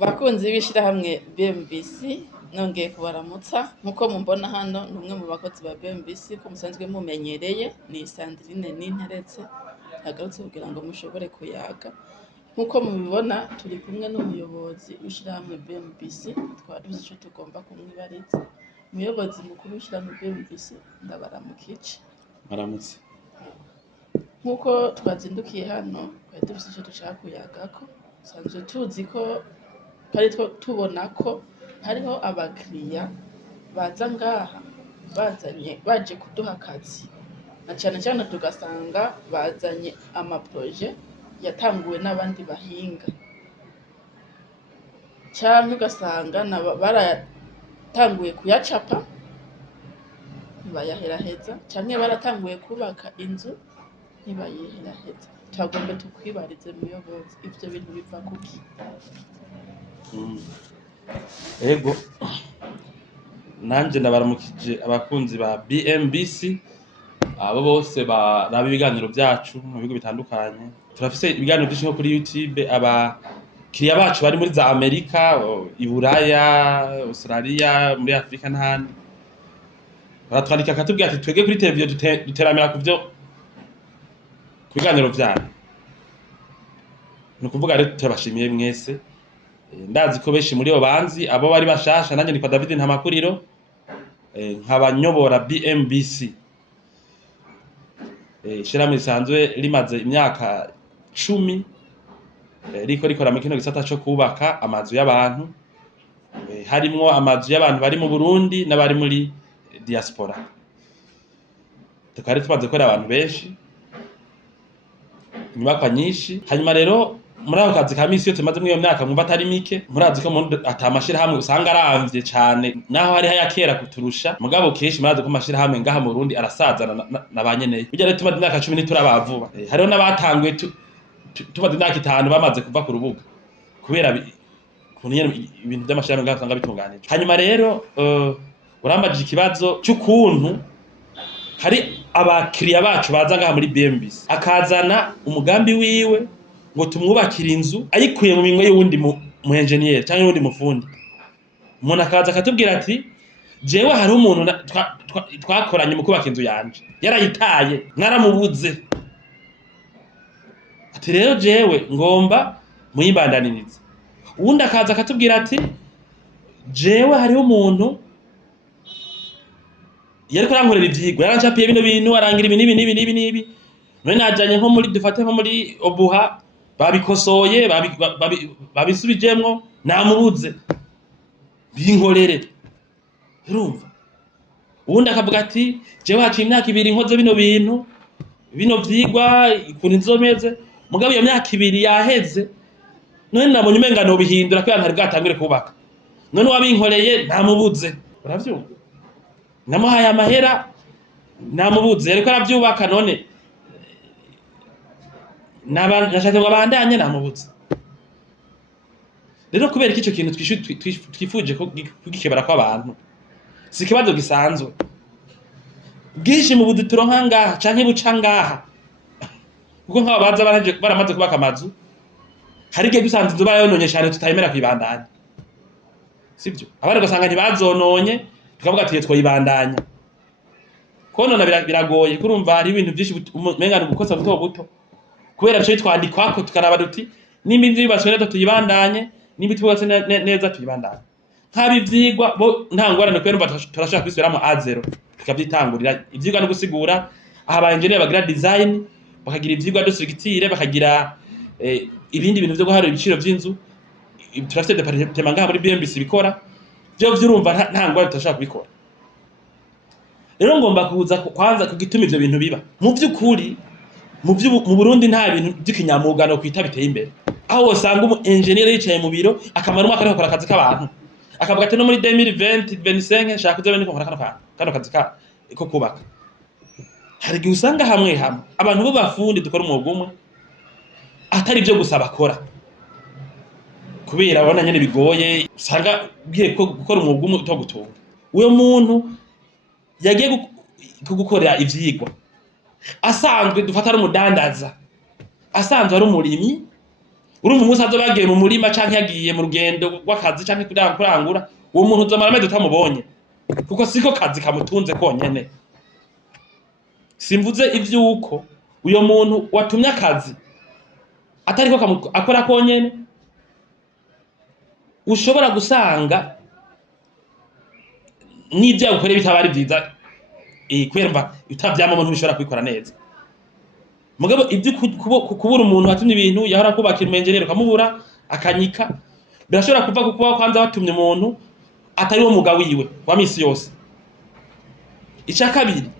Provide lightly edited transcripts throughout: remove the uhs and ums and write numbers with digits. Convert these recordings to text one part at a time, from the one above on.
Bakunzi b'ishirahamwe BMBC nongeye kubaramutsa nkuko mumbona hano numwe mu bakozi ba BMBC ko musanzwe mumenyereye ni Sandrine Ninteretse agarutse kugira ngo mushobore kuyaga nkuko mubibona turi kumwe n'umuyobozi w'ishirahamwe BMBC twaruzi ico tugomba kumwibariza umuyobozi mukuru w'ishirahamwe BMBC ndabaramukije. Maramutse. Nkuko twazindukiye hano twari dufise ico dushaka kuyagako sanzwe tuzi ko twari tubona ko hariho abakiriya baza ngaha baje kuduha akazi na cane cane tugasanga bazanye amaproje yatanguwe n'abandi bahinga canke ugasanga baratanguye kuyacapa ntibayaheraheza canke baratanguye kubaka inzu ntibayiheraheza. Twagombe tukwibarize muyobozi ivyo bintu biva kuki? Ego nanje ndabaramukije abakunzi ba BMBC abo bose baraba ibiganiro vyacu mu bigo bitandukanye. Turafise ibiganiro byinshi nko kuri YouTube, abakiriya bacu bari muri za Amerika, Iburaya, Australia, muri Afrika n'ahandi baratwandika akatubwira ati twege kuri televiziyo duteramira ku biganiro vyanyu. Nukuvuga rero turabashimiye mwese. Ndazi ko benshi muri bo banzi abo bari bashasha. Nanje nitwa David Ntamakuriro nkabanyobora BMBC. Ishirahamwe risanzwe rimaze imyaka 10 riko rikora mu kino gisata co kubaka amazu y'abantu, harimwo amazu y'abantu bari mu Burundi n'abari muri diaspora. Tukari tumaze gukora abantu benshi, inyubakwa nyinshi. Hanyuma rero muri ako kazi ka misi yo tumaze muri iyo myaka mwumva atari mike, murazi ko ata mashirahamwe usanga aramvye cane naho hari hayakera kuturusha, mugabo kenshi murazi ko amashirahamwe ngaha mu Burundi arasazana na banyeneye. Burya rero tumaze imyaka 10 ntiturabavuba. Hariho n'abatanguye tumaze imyaka 5 bamaze kuva ku rubuga kubera ibintu by'amashirahamwe ngaha usanga bitunganije. Hanyuma rero urambajije ikibazo cy'ukuntu hari abakiriya bacu baza ngaha muri BMBC akazana umugambi wiwe ngo tumwubakira inzu ayikuye mu minwe y'uwundi mu engineer cyangwa y'uwundi mufundi. Umuntu akaza akatubwira ati jewe hari umuntu twakoranye mu kubaka inzu yanje yarayitaye naramubuze, ati rero jewe ngomba muyimbandaniriza. Uwundi akaza akatubwira ati jewe hariho umuntu yariko arankorera ivyigwa yarancapiye bino bintu arangira ibi none najanye nko muri dufate nko muri Obuha babikosoye babisubijemwo namubuze binkorere. Urumva uwundi akavuga ati jewe haciye imyaka 2 nkoze bino vyigwa ikuntu nzomeze, mugabo iyo myaka 2 yaheze none nabonye umenga no bihindura ko ntari bwatangure kubaka, none wabinkoreye namubuze. Uravyumva namuhaye amahera namubuze ariko aravyubaka none nashaka ngo abandanye namubuze. Rero kubera ico kintu twifuje ko kugikebara kw'abantu si kibazo gisanzwe bwinshi mu buduturo nkangaha canke buca ngaha, kuko nk'aba baza baramaze kubaka amazu hari igihe dusanze inzu bayononye cane tutayemera kwibandanya, sivyo? Abari gasanga ntibazononye tukavuga ati twoyibandanya. Konona biragoye kurumva hari ibintu byinshi umenga n'ugukosa buto buto, kubera cyo twandikwako tukaraba duti nimba inzu yibaswe tuyibandanye, nimba twubatse neza tuyibandanye. Nkabi vyigwa bo ntangorane kwera umva turashaka kwisubiramo A0 tukavyitangurira ivyigwa no gusigura aha ba engineer bagira design bakagira ivyigwa de structure bakagira ibindi bintu byo guharura ibiciro vy'inzu. Turafite departement ngaha muri BMBC bikora byo vyurumva ntangorane turashaka kubikora. Rero ngomba kuza kwanza kugituma ivyo bintu biba mu vy'ukuri mu Burundi nta bintu by'ikinyamugano kwita biteye imbere, aho wasanga umu engineer yicaye mu biro akamara umwaka ariko akazi k'abantu akavuga ati no muri 2020 25 nshaka kuzobe niko nkora kano kazi ko kubaka. Hari igihe usanga hamwe abantu bo bafundi dukora umwuga umwe atari byo gusa bakora, kubera abona nyene bigoye usanga ugiye gukora umwuga umwe utogutunga. Uyo muntu yagiye kugukorera ivyigwa asanzwe dufata ari umudandaza, asanzwe ari umurimyi urumva umunsi azobagiye mu murima canke yagiye mu rugendo rw'akazi canke kurangura uwo muntu uzomara amezi utamubonye kuko siko kazi kamutunze konyene. Simvuze ivyuko uyo muntu watumye akazi atariko akora konyene ushobora gusanga n'ibyo yagukoreye bitabari vyiza kubera utavyama umuntu bishobora kwikora neza. Mugabo ibyo kubura umuntu watumye ibintu yahora kubakira umenjerero kamubura akanyika birashobora kuva kuko kwanza watumye umuntu atari wo mugabo wiwe wa misi yose. Ica kabiri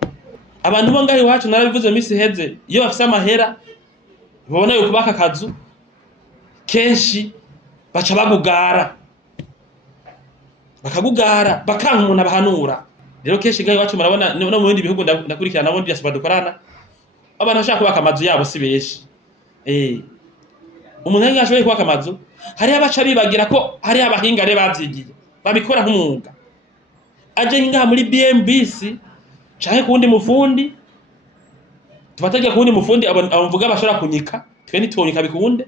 abantu bo ngaho iwacu narabivuze misi heze iyo bafise amahera babona yo kubaka akazu kenshi baca bakagugara bakanka umuntu abahanura. Rero kenshi ngaho iwacu murabona no mu bindi bihugu ndakurikirana nabo diaspora dukorana abantu bashaka kubaka amazu yabo si benshi. Umuntu yashoboye kubaka amazu hari abaca bibagira ko hari abahinga re bavyigiye babikora nk'umwuga. Aje ngaha muri BMBC canke kundi mufundi tubategeka kundi mufundi abamvuga bashobora kunyika twe nitwonika bikunde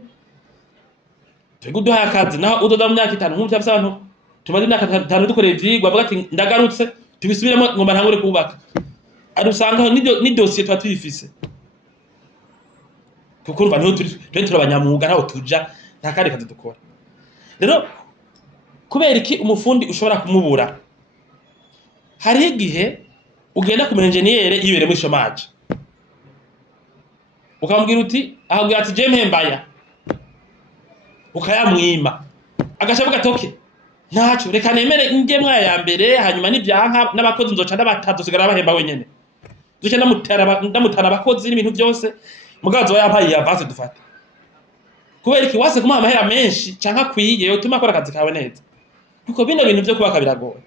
twego duha akazi naho udoda mu myaka 5 nk'umutse abantu tumaze imyaka 5 dukoreye ivyigwa bavuga ati ndagarutse tubisubiremo ngomba ntangure kubaka arusanga ni dossier twa tuyifise kuko urumva niho turi abanyamwuga naho tuja nta kandi kazi dukora. Rero kubera iki umufundi ushobora kumubura hari igihe ugenda ku engineer yibere muri chômage ukamubwira uti ahubwo ati je mpembaya ukayamwima agashavuga toke ntaco reka nemere nge mwaya ya mbere hanyuma n'ivyanka n'abakozi nzoca ndabatazosigara bahemba wenyene duce ndamutana abakozi n'ibintu byose mugazo yampaye avance dufata kubera iki wase kumuha amahera menshi canka kwiye utuma akora akazi kawe neza kuko bino bintu byo kubaka biragoye.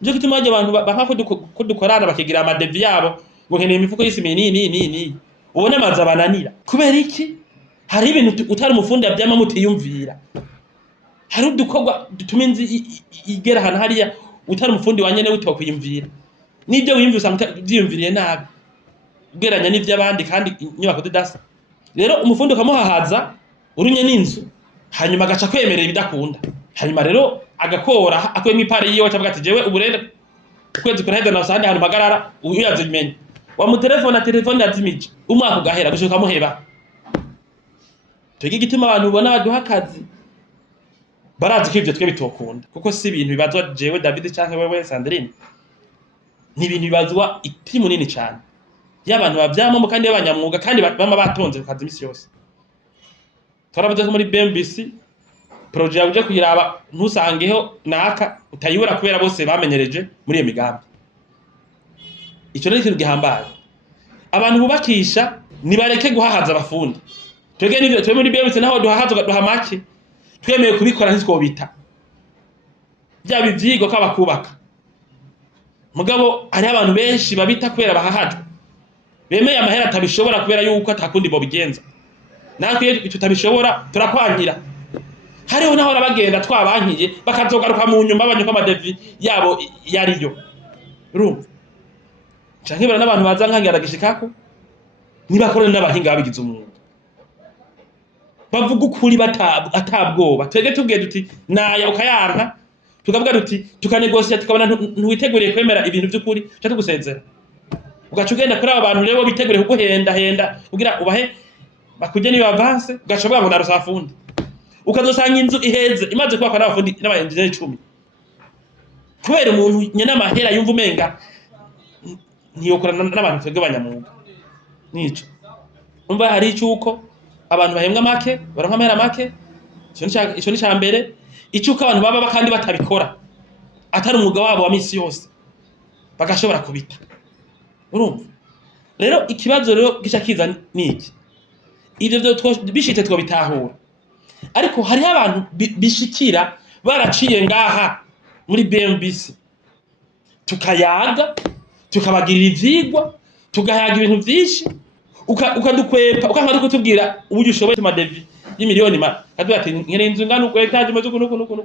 Nje gituma aje abantu banka ko dukorana bakigira amadevi yabo ngo nkeneye imifuko y'isimi ni ubone amazi abananira kubera iki hari ibintu utari umufundi yabyama mutiyumvira hari udukorwa dutuma inzi igera hana hariya utari umufundi wanyene witokuyumvira nibyo wimvye usanga byiyumviriye nabi ugeranya n'ivy'abandi kandi inyubako didasa. Rero umufundi ukamuhahaza urunye n'inzu hanyuma agaca kwemerera ibidakunda hanyuma rero agakora akwemwe ipare yiwe cyangwa ati jewe uburende kwezi kuraheza na usande hano magarara uyazimenye wa mu telefone yazimije umwaka ugahera gushoka muheba. Twege gituma abantu ubona baduha akazi barazi ko ivyo twe bitokunda kuko si ibintu bibazwa jewe David canke wewe Sandrine ni ibintu bibazwa iti munini cyane y'abantu bavyamamo kandi y'abanyamwuga kandi bama batonze ku kazi misi yose. Twaravuze ko muri BMBC projet yabuje kuyiraba ntusangeho naka utayibura kubera bose bamenyereje muri iyo migambi. Ico rero ikintu gihambaye abantu bubakisha nibareke guhahaza abafundi twege n'ivyo twe muri BMBC naho duhahaza duha make twemeye kubikora ntitwobita byaba ivyigo kabakubaka mugabo ari abantu benshi babita kubera bahahajwe bemeye amahera atabishobora kubera yuko atakundi bo bigenza natwe tutabishobora turakwangira. Hariho naho bagenda twabankiye bakazogaruka mu nyuma abanyuka amadevi yabo yariyo urumva canke bara n'abantu baza nkangiragishikako nibakorana n'abahinga babigize umwuga bavuga ukuri atabwoba twege tubwiye duti naya ukayanka tukavuga duti tukanegosia tukabona ntuwiteguriye kwemera ibintu by'ukuri cyo tugusezera ugaca ugenda kuri aba bantu rero biteguriye kuguhenda kugira ubahe bakujye niba avance ugaca ngo narusa afundi ukazosanga inzu iheze imaze kubakwa n'abafundi n'abayenjine 10 kubera umuntu nyene amahera yumva umenga ntiyokorana n'abantu twebwe abanyamwuga nico umva hari icuko abantu bahembwa make baronka amahera make ico ni cyambere icuko abantu baba kandi batabikora atari umwuga wabo wa misi yose bagashobora kubita urumva. Rero ikibazo rero gica kiza niki ivyo bishite twobitahura ariko hari abantu bishikira baraciye ngaha muri BMBC tukayaga tukabagirira ivyigwa tugahaga ibintu vyinshi ukadukwepa ukanka kutubwira uburyo ushoboye tumadevi y'imiliyoni kadwa ati nkene inzu ngana ukwetaje maze kunuku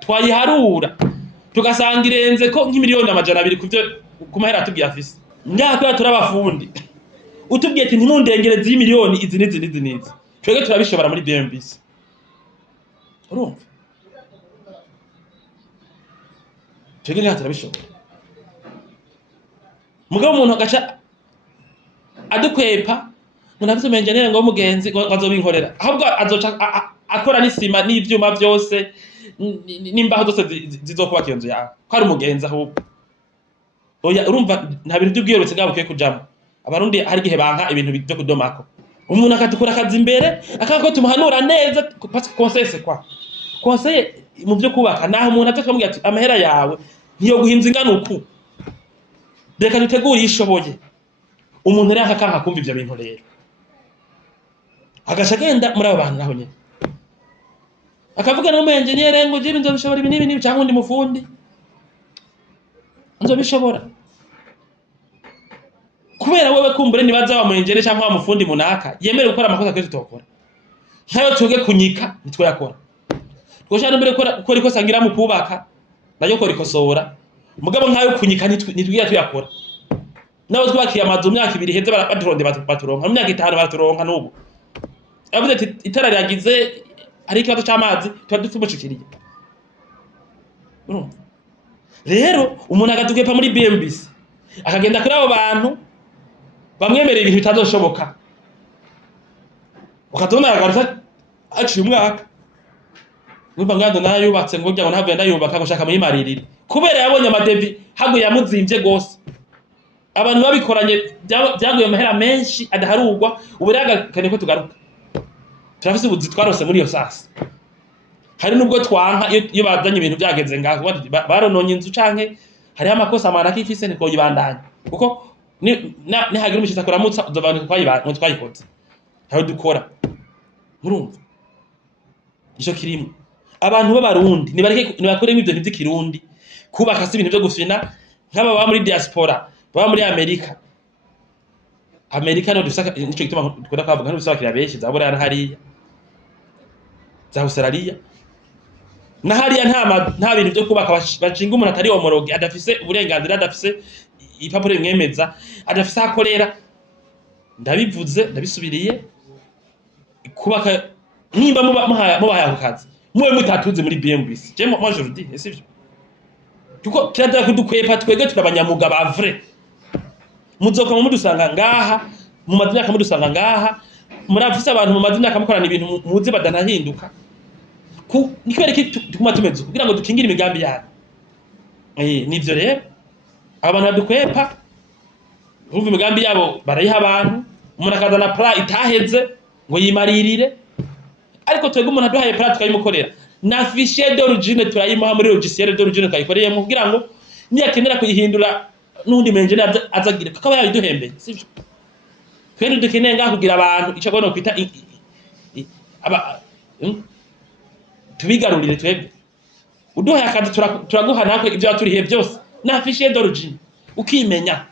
twayiharura tugasanga irenze ko nk'imiliyoni 200 kuvyo kumahera tugiye afise ngako turabafundi utubwiye ati ntimundengereze y'imiliyoni izi twebwe turabishobora muri BMBC urumva twebwe nta turabishobora mugabo umuntu agaca adukwepa umuntu afite umenjenere ngo mugenzi ngo azobinkorera ahubwo azoca akora n'isima n'ivyuma byose n'imbaho zose zizokubaka iyo nzu yawe ko ari umugenzi ahubwo oya urumva nta bintu by'ubwiyerutse bwabo bukiye kujamo abarundi hari igihe banka ibintu byo kudomako umuntu akatukura akazi imbere akako tumuhanura neza conseil kwa conseil mu byo kubaka naho umuntu atakamubwira ati amahera yawe niyo guhinza ingana uku reka dutegure ishoboye umuntu rero akakanka kumva ivyo bintu rero agasha genda muri abo bantu naho nyene akavuga no engineer ngo je nzobishobora ibi nibi cyangwa undi mufundi nzobishobora kubera wewe kumbure nibaza wa muengineer cyangwa wa mufundi munaka yemere gukora amakosa kwe tutokora ntayo tuge kunyika nitwe yakora twoshana mbere gukora ikosa ngira mu kubaka nayo kora ikosora mugabo nkayo kunyika nitwiya tuyakora nawe twakiye amazu myaka 2 heze baturonde baturonka mu myaka 5 baturonka nubu avuze ati itara ryagize ari ikibazo cy'amazi twadutumushikiriye rero umuntu agadukepa muri BMBC akagenda kuri abo bantu bamwemerera ibintu bitazoshoboka ukatona yagarutse aciye umwaka numva ngado nayubatse ngo byango ntabwo ndayubaka gushaka muri maririre kubera yabonye amadevi hago yamuzimvye gose abantu babikoranye byaguye amahera menshi adaharugwa uburaga kane ko tugaruka turafise ubuzi twarose muri iyo sasa hari nubwo twanka iyo bazanye ibintu byageze ngaho barononye inzu canke hari amakosa amana kifise niko yibandanya kuko ni hagira umushitsa kuramutsa uzobantu twayikoze aho dukora murumva ico kirimo abantu b'abarundi nibakoremo ibyo by'ikirundi kubaka si ibintu byo gufina nk'aba ba muri diaspora baba muri Amerika no dusaka nico gituma dukora kwavuga n'ubisakira benshi zabura hariya za Australia na hariya nta bintu byo kubaka bacinga umuntu atari omoroge adafise uburenganzira adafise ipapuro bimwemeza adafise akorera ndabivuze ndabisubiriye kubaka nimba mubaye ako kazi muwe mutatuze muri BMBC je moi je le dis c'est vrai tuko kirada kudukwepa twege turabanyamuga ba vrai muzoka mu mudusanga ngaha mu madina kamudusanga ngaha murafise abantu mu madina kamukorana ibintu muzi badanahinduka nikwereka tukuma tumeze kugira ngo dukingire imigambi yacu nivyo rero abantu badukwepa umva imigambi yabo barayiha abantu umuntu akazana plan itaheze ngo yimaririre ariko twege umuntu aduhaye plan tukayimukorera na fichier d'origine turayimuha muri logiciel d'origine kayikoreyemo kugira ngo niyakenera kuyihindura nundi menjene azagire kuko yabiduhembeye sivyo twende dukeneye ngaho kugira abantu ico gono kwita aba tubigarurire twebwe uduhaye akazi turaguha nakwe ibyo waturihiye byose na fichier d'origine ukimenya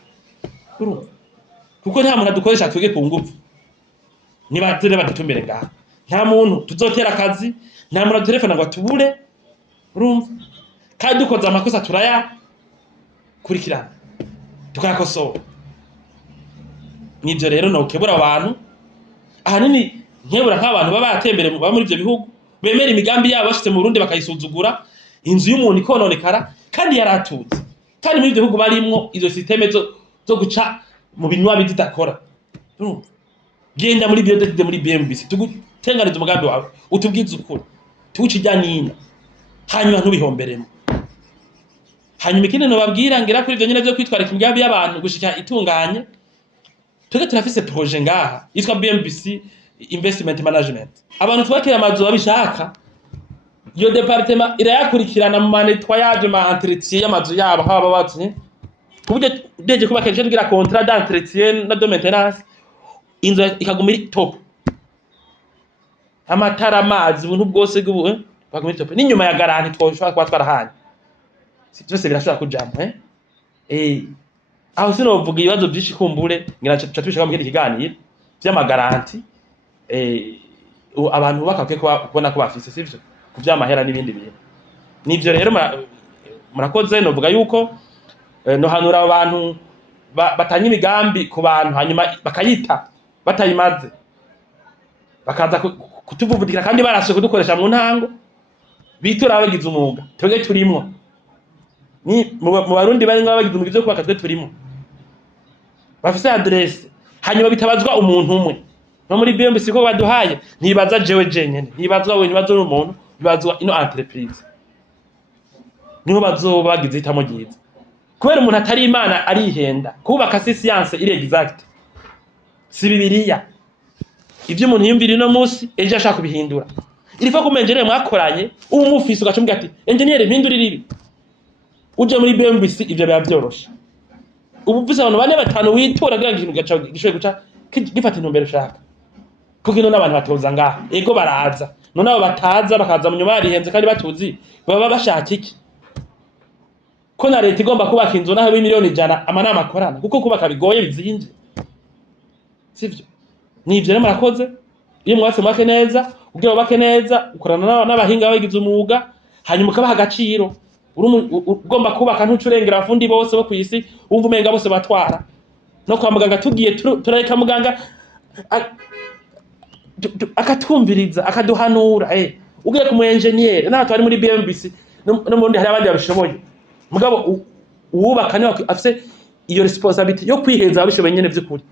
kuko nta muntu adukoresha twege ku ngufu niba turi badutumbere ngaho nta muntu tuzotera akazi nta muntu telefone ngo atubure urumva kandi dukoze amakosa turaya kurikirana tukakosora nivyo rero no kebura abantu ahanini nkebura nk'abantu baba batembere baba muri ivyo bihugu bemera imigambi yabo bashitse mu Burundi bakayisuzugura inzu y'umuntu ikononekara kandi yaratuze kandi muri ivyo bihugu barimwo izo systeme zo guca mu binywa bidakora genda muri biodede muri BMBC tugutenganiza umugambi wawe utubwize ukuri tuwucijya nina hanyuma ntubihomberemo hanyuma ikindi no babwira ngira kuri ivyo nyene byo kwitwarika imigambi y'abantu gushika itunganye twege turafise projet ngaha yitwa BMBC Investment Management abantu twakira amazu babishaka iyo departement irayakurikirana mu manetwayage ma entretien y'amazu yabo haba batse kubuje deje kuba kenje ngira contrat d'entretien na de maintenance inzo ikaguma iri top amatara amazi ubuntu bwose bw'ubu baguma iri top n'inyuma ya garanti twoshobora kuba twarahanye byose birashobora kujambo aho sinovuga ibibazo byinshi kumbure ngira tubishaka mu kindi kiganiro by'amagaranti abantu bakakwe kubona ko bafise sivyo kuvyamahera n'ibindi bintu nivyo rero murakoze no vuga yuko no hanura abantu batanye imigambi ku bantu hanyuma bakayita batayimaze bakaza kutuvuvudikira kandi barashe kudukoresha mu ntango bitura abagize umwuga twebwe turimo ni mu barundi bari nk'abagize umwuga byo kubaka twe turimo bafise adresse hanyuma bitabazwa umuntu umwe no muri BMBC ko baduhaye ntibaza jewe jenyene ntibazwa we ntibazo n'umuntu bibazwa ino entreprise niho bazoba bagize itamo ryiza kubera umuntu atari imana arihenda kubaka si science iri exact si bibiliya ivyo umuntu yumvira ino musi ejo ashaka kubihindura irifa ko engineer mwakoranye ubu mufise ugacumbwa ati engineer mpindurira ibi uje muri BMBC ivyo biba vyoroshe ubu vise abantu bane batanu witora kugira ngo ikintu gaca gishoye guca gifata intumbero ushaka kuko ino n'abantu batoza ngaha ego baraza none abo bataza bakaza mu nyuma yarihenze kandi batuzi baba bashaka iki ko na leta igomba kubaka inzu naho miliyoni 100 amanama akorana kuko kubaka bigoye bizinje sivyo nivyo rero murakoze iyo mwatse mwake neza ubwo bake neza ukorana n'abahinga bagize umwuga hanyuma ukabaha agaciro ugomba kubaka ntucurengera afundi bose bo kwisi umva umenga bose batwara no kwa muganga tugiye turareka muganga akatumviriza akaduhanura ugiye ku mu engineer naho twari muri BMBC no mundi hari abandi babishoboye mugabo uwubaka niwe afise iyo responsibility yo kwiheza abishoboye nyene vy'ukuri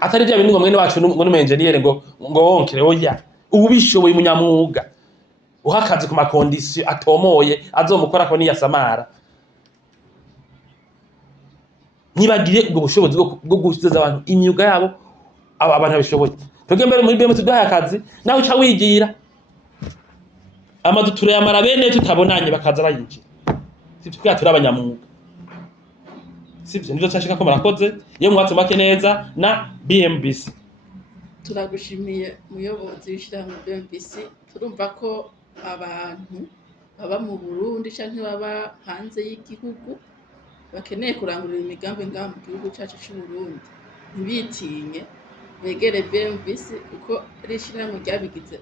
atari bya bintu ngo mwene wacu ngo n'umu engineer ngo wonkere oya ubishoboye munyamwuga uhakaze ku makondisiyo atomoye azomukora ko niya samara nibagire ubwo bushobozi bwo gusubiza abantu imyuga yabo abantu babishoboye twebwe mbere muri BMBC duhaye akazi naho uca wigira amadutura yamara bene tutabonanye bakaza bayinjira sivyo turi abanyamwuga sivyo nivyo cyashika ko murakoze iyo mwatse make neza na BMBC turagushimiye muyobozi w'ishirahamwe BMBC turumva ko abantu baba mu Burundi canke baba hanze y'igihugu bakeneye kurangurira imigambi ngaha mu gihugu cacu c'u Burundi ntibitinye begere BMBC uko ari ishirahamwe ryabigize